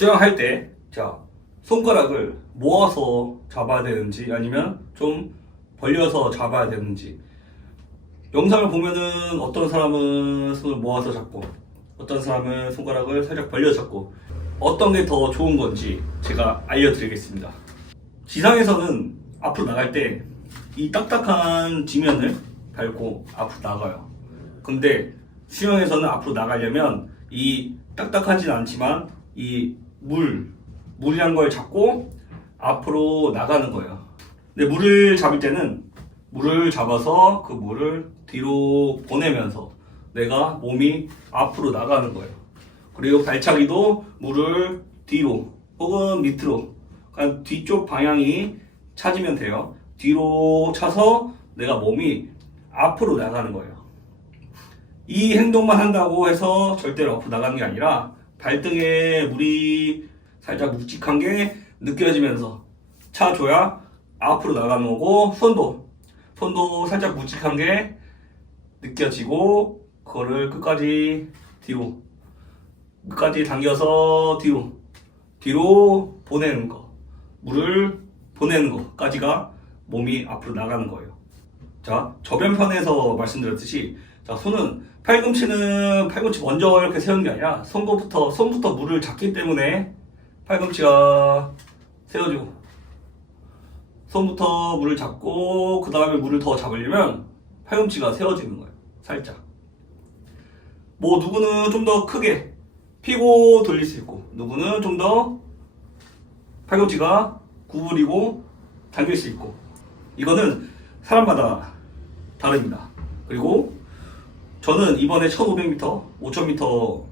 수영할 때, 자, 손가락을 모아서 잡아야 되는지 아니면 좀 벌려서 잡아야 되는지. 영상을 보면은 어떤 사람은 손을 모아서 잡고 어떤 사람은 손가락을 살짝 벌려 잡고 어떤 게 더 좋은 건지 제가 알려드리겠습니다. 지상에서는 앞으로 나갈 때 이 딱딱한 지면을 밟고 앞으로 나가요. 근데 수영에서는 앞으로 나가려면 이 딱딱하진 않지만 이 물이란 걸 잡고 앞으로 나가는 거예요. 근데 물을 잡을 때는 물을 잡아서 그 물을 뒤로 보내면서 내가 몸이 앞으로 나가는 거예요. 그리고 발차기도 물을 뒤로 혹은 밑으로, 그러니까 뒤쪽 방향이 찾으면 돼요. 뒤로 차서 내가 몸이 앞으로 나가는 거예요. 이 행동만 한다고 해서 절대로 앞으로 나가는 게 아니라 발등에 물이 살짝 묵직한 게 느껴지면서 차줘야 앞으로 나가는 거고, 손도 살짝 묵직한 게 느껴지고 그거를 끝까지 뒤로, 끝까지 당겨서 뒤로 보내는 거, 물을 보내는 거까지가 몸이 앞으로 나가는 거예요. 자, 저변편에서 말씀드렸듯이, 자, 손은 팔꿈치 먼저 이렇게 세우는 게 아니라 손부터 물을 잡기 때문에 팔꿈치가 세워지고, 손부터 물을 잡고 그 다음에 물을 더 잡으려면 팔꿈치가 세워지는 거예요. 살짝. 뭐 누구는 좀 더 크게 피고 돌릴 수 있고, 누구는 좀 더 팔꿈치가 구부리고 당길 수 있고, 이거는 사람마다 다릅니다. 그리고 저는 이번에 1500m, 5000m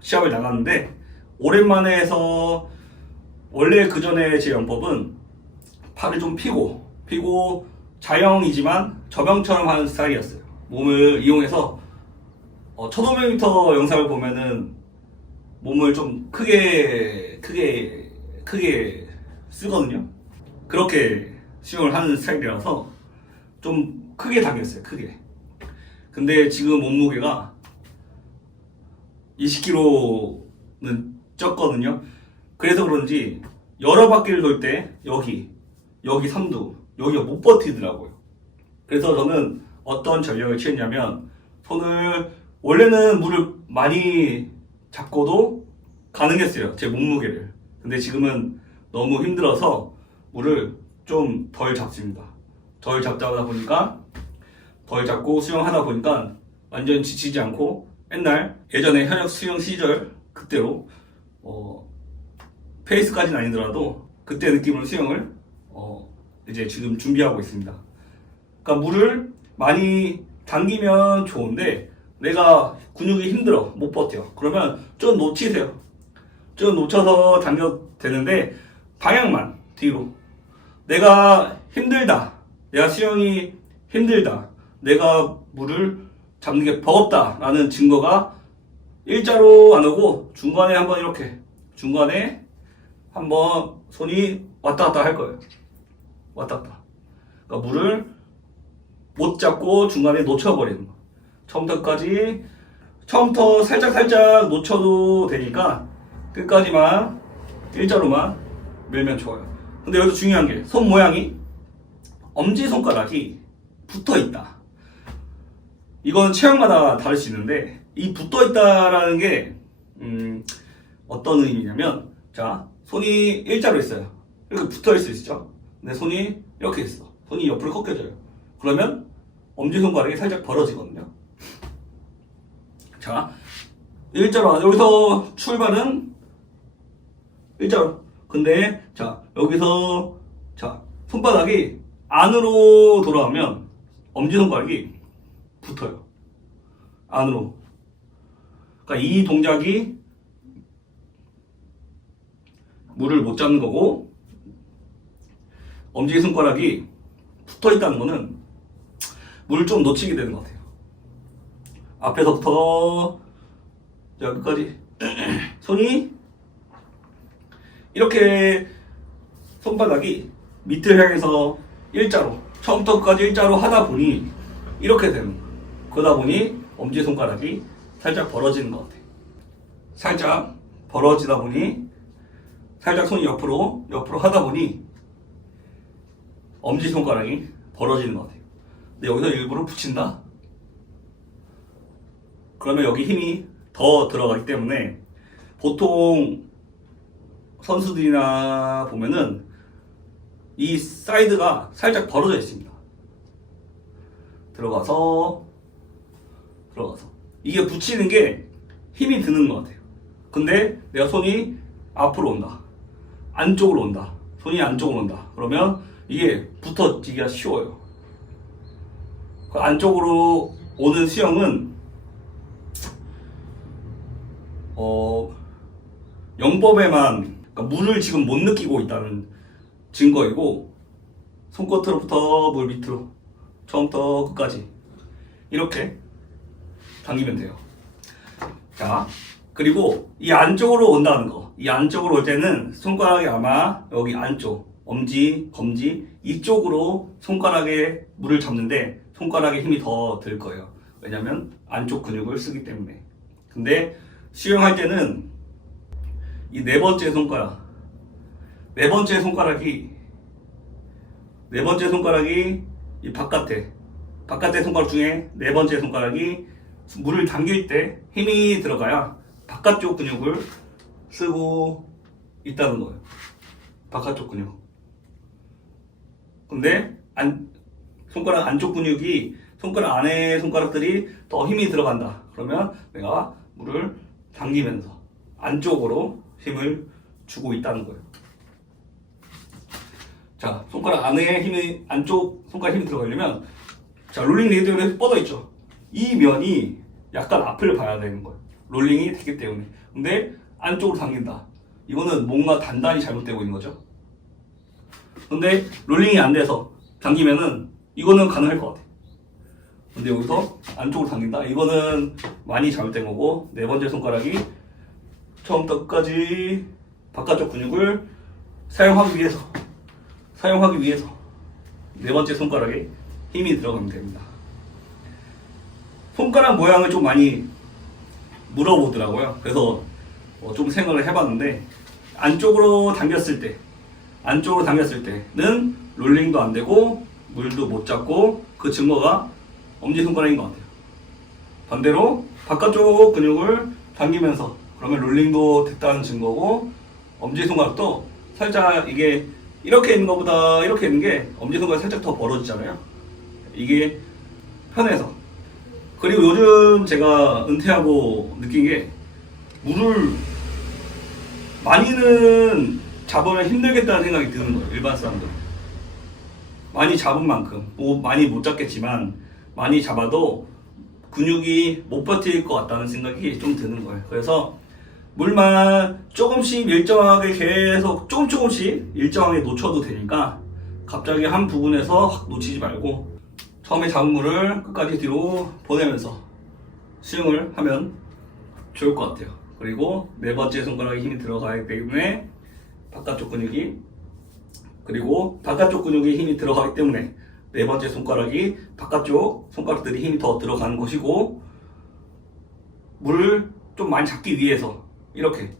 시합을 나갔는데, 오랜만에 해서 원래 그 전에 제 영법은 팔을 좀 피고 자영이지만 저병처럼 하는 스타일이었어요. 몸을 이용해서 1500m 영상을 보면은 몸을 좀 크게 쓰거든요. 그렇게 수영을 하는 스타일이라서 좀 크게 당겼어요. 크게. 근데 지금 몸무게가 20kg는 쪘거든요. 그래서 그런지 여러 바퀴를 돌 때 여기 삼두, 여기가 못 버티더라고요. 그래서 저는 어떤 전략을 취했냐면, 손을 원래는 물을 많이 잡고도 가능했어요, 제 몸무게를. 근데 지금은 너무 힘들어서 물을 좀 덜 잡습니다. 덜 잡고 수영하다 보니까 완전 지치지 않고, 예전에 현역 수영 시절 그때로 페이스까지는 아니더라도 그때 느낌으로 수영을 이제 지금 준비하고 있습니다. 그러니까 물을 많이 당기면 좋은데 내가 근육이 힘들어, 못 버텨. 그러면 좀 놓치세요. 좀 놓쳐서 당겨도 되는데 방향만 뒤로. 내가 힘들다, 내가 수영이 힘들다, 내가 물을 잡는 게 버겁다 라는 증거가 일자로 안 오고 중간에 한번 이렇게, 중간에 한번 손이 왔다 갔다 할 거예요. 왔다 갔다. 그러니까 물을 못 잡고 중간에 놓쳐버리는 거. 처음부터 살짝 놓쳐도 되니까 끝까지만 일자로만 밀면 좋아요. 근데 여기서 중요한 게, 손 모양이 엄지손가락이 붙어있다. 이건 체형마다 다를 수 있는데, 이 붙어있다라는 게 어떤 의미냐면, 자, 손이 일자로 있어요. 이렇게 붙어있을 수 있죠. 근데 손이 이렇게 있어. 손이 옆으로 꺾여져요. 그러면 엄지손가락이 살짝 벌어지거든요. 자, 일자로, 여기서 출발은 일자로. 근데 자, 여기서 자, 손바닥이 안으로 돌아오면 엄지손가락이 붙어요. 안으로. 그러니까 이 동작이 물을 못 잡는 거고, 엄지손가락이 붙어 있다는 거는 물을 좀 놓치게 되는 것 같아요. 앞에서부터 자, 끝까지 손이 이렇게, 손바닥이 밑을 향해서 일자로, 처음부터 끝까지 일자로 하다 보니 이렇게 되는 거예요. 그러다 보니 엄지손가락이 살짝 벌어지는 것 같아요. 살짝 벌어지다 보니 살짝 손이 옆으로 하다 보니 엄지손가락이 벌어지는 것 같아요. 근데 여기서 일부러 붙인다? 그러면 여기 힘이 더 들어가기 때문에 보통 선수들이나 보면은 이 사이드가 살짝 벌어져 있습니다. 들어가서 이게 붙이는 게 힘이 드는 것 같아요. 근데 내가 손이 앞으로 온다, 안쪽으로 온다, 손이 안쪽으로 온다 그러면 이게 붙어지기가 쉬워요. 그 안쪽으로 오는 수영은 영법에만, 그러니까 물을 지금 못 느끼고 있다는 증거이고, 손끝으로부터 물 밑으로 처음부터 끝까지 이렇게 당기면 돼요. 자, 그리고 이 안쪽으로 온다는 거, 이 안쪽으로 올 때는 손가락이 아마 여기 안쪽 엄지, 검지 이쪽으로 손가락에 물을 잡는데 손가락에 힘이 더 들 거예요. 왜냐면 안쪽 근육을 쓰기 때문에. 근데 수영할 때는 이 네 번째 손가락이 이 바깥에 손가락 중에 네 번째 손가락이 물을 당길 때 힘이 들어가야 바깥쪽 근육을 쓰고 있다는 거예요. 바깥쪽 근육. 근데 손가락 안쪽 근육이 손가락 안에 손가락들이 더 힘이 들어간다. 그러면 내가 물을 당기면서 안쪽으로 힘을 주고 있다는 거예요. 자, 손가락 안에 힘이, 안쪽 손가락 힘이 들어가려면, 자, 롤링 레이드에 뻗어 있죠. 이 면이 약간 앞을 봐야 되는 거예요. 롤링이 되기 때문에. 근데 안쪽으로 당긴다. 이거는 뭔가 단단히 잘못되고 있는 거죠. 근데 롤링이 안 돼서 당기면은 이거는 가능할 것 같아. 근데 여기서 안쪽으로 당긴다? 이거는 많이 잘못된 거고, 네 번째 손가락이 처음부터 끝까지 바깥쪽 근육을 사용하기 위해서 네 번째 손가락에 힘이 들어가면 됩니다. 손가락 모양을 좀 많이 물어보더라고요. 그래서 좀 생각을 해봤는데, 안쪽으로 당겼을 때는 롤링도 안 되고 물도 못 잡고, 그 증거가 엄지손가락인 것 같아요. 반대로 바깥쪽 근육을 당기면서, 그러면 롤링도 됐다는 증거고, 엄지손가락도 살짝 이게 이렇게 있는 것보다 이렇게 있는 게 엄지손가락이 살짝 더 벌어지잖아요. 이게 편해서. 그리고 요즘 제가 은퇴하고 느낀 게, 물을 많이는 잡으면 힘들겠다는 생각이 드는 거예요. 일반 사람들은 많이 잡은 만큼, 뭐 많이 못 잡겠지만 많이 잡아도 근육이 못 버틸 것 같다는 생각이 좀 드는 거예요. 그래서 물만 조금씩 일정하게 계속 조금씩 일정하게 놓쳐도 되니까 갑자기 한 부분에서 확 놓치지 말고 처음에 잡은 물을 끝까지 뒤로 보내면서 수영을 하면 좋을 것 같아요. 그리고 네 번째 손가락에 힘이 들어가기 때문에 바깥쪽 근육이 힘이 들어가기 때문에 네 번째 손가락이 바깥쪽 손가락들이 힘이 더 들어가는 것이고, 물을 좀 많이 잡기 위해서 이렇게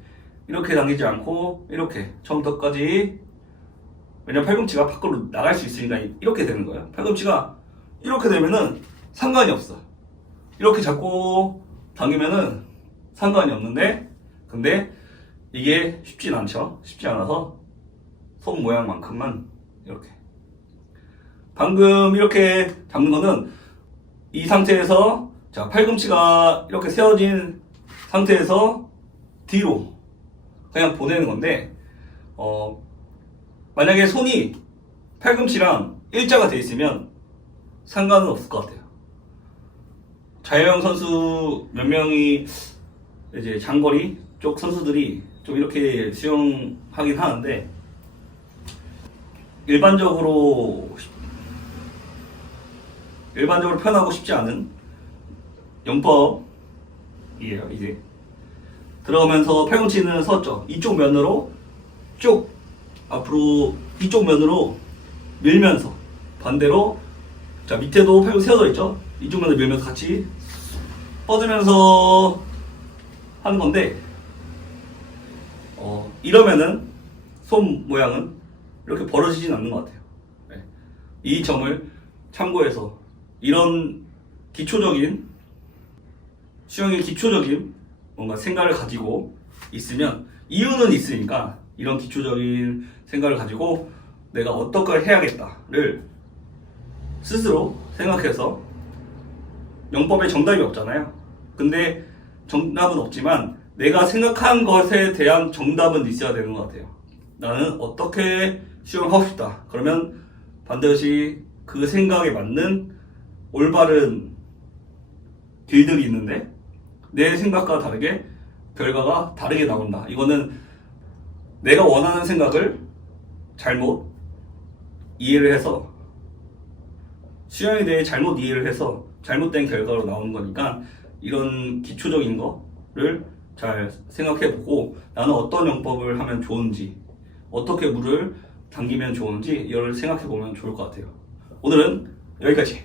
당기지 않고 이렇게 처음부터 끝까지, 왜냐면 팔꿈치가 밖으로 나갈 수 있으니까 이렇게 되는 거예요. 팔꿈치가 이렇게 되면은 상관이 없어. 이렇게 잡고 당기면은 상관이 없는데, 근데 이게 쉽진 않죠. 쉽지 않아서 손 모양만큼만 이렇게. 방금 이렇게 잡는 거는 이 상태에서, 자, 팔꿈치가 이렇게 세워진 상태에서 뒤로 그냥 보내는 건데, 만약에 손이 팔꿈치랑 일자가 돼 있으면 상관은 없을 것 같아요. 자유형 선수 몇 명이 이제 장거리 쪽 선수들이 좀 이렇게 수영하긴 하는데, 일반적으로 편하고 쉽지 않은 영법이에요. 이제 들어가면서 팔꿈치는 섰죠. 이쪽 면으로 쭉 앞으로 이쪽 면으로 밀면서, 반대로 자, 밑에도 팔꿈치 세워져 있죠. 이쪽 면으로 밀면서 같이 뻗으면서 하는 건데, 이러면은 손 모양은 이렇게 벌어지진 않는 것 같아요. 네. 이 점을 참고해서 이런 기초적인 수영의 기초적인 뭔가 생각을 가지고 있으면 이유는 있으니까 이런 기초적인 생각을 가지고 내가 어떤 걸 해야겠다를 스스로 생각해서 영법에 정답이 없잖아요. 근데 정답은 없지만 내가 생각한 것에 대한 정답은 있어야 되는 것 같아요. 나는 어떻게 수영을 하고 싶다. 그러면 반드시 그 생각에 맞는 올바른 길들이 있는데 내 생각과 다르게 결과가 다르게 나온다. 이거는 내가 원하는 생각을 잘못 이해를 해서 수영에 대해 잘못 이해를 해서 잘못된 결과로 나오는 거니까 이런 기초적인 거를 잘 생각해보고 나는 어떤 영법을 하면 좋은지 어떻게 물을 당기면 좋은지 이걸 생각해보면 좋을 것 같아요. 오늘은 여기까지.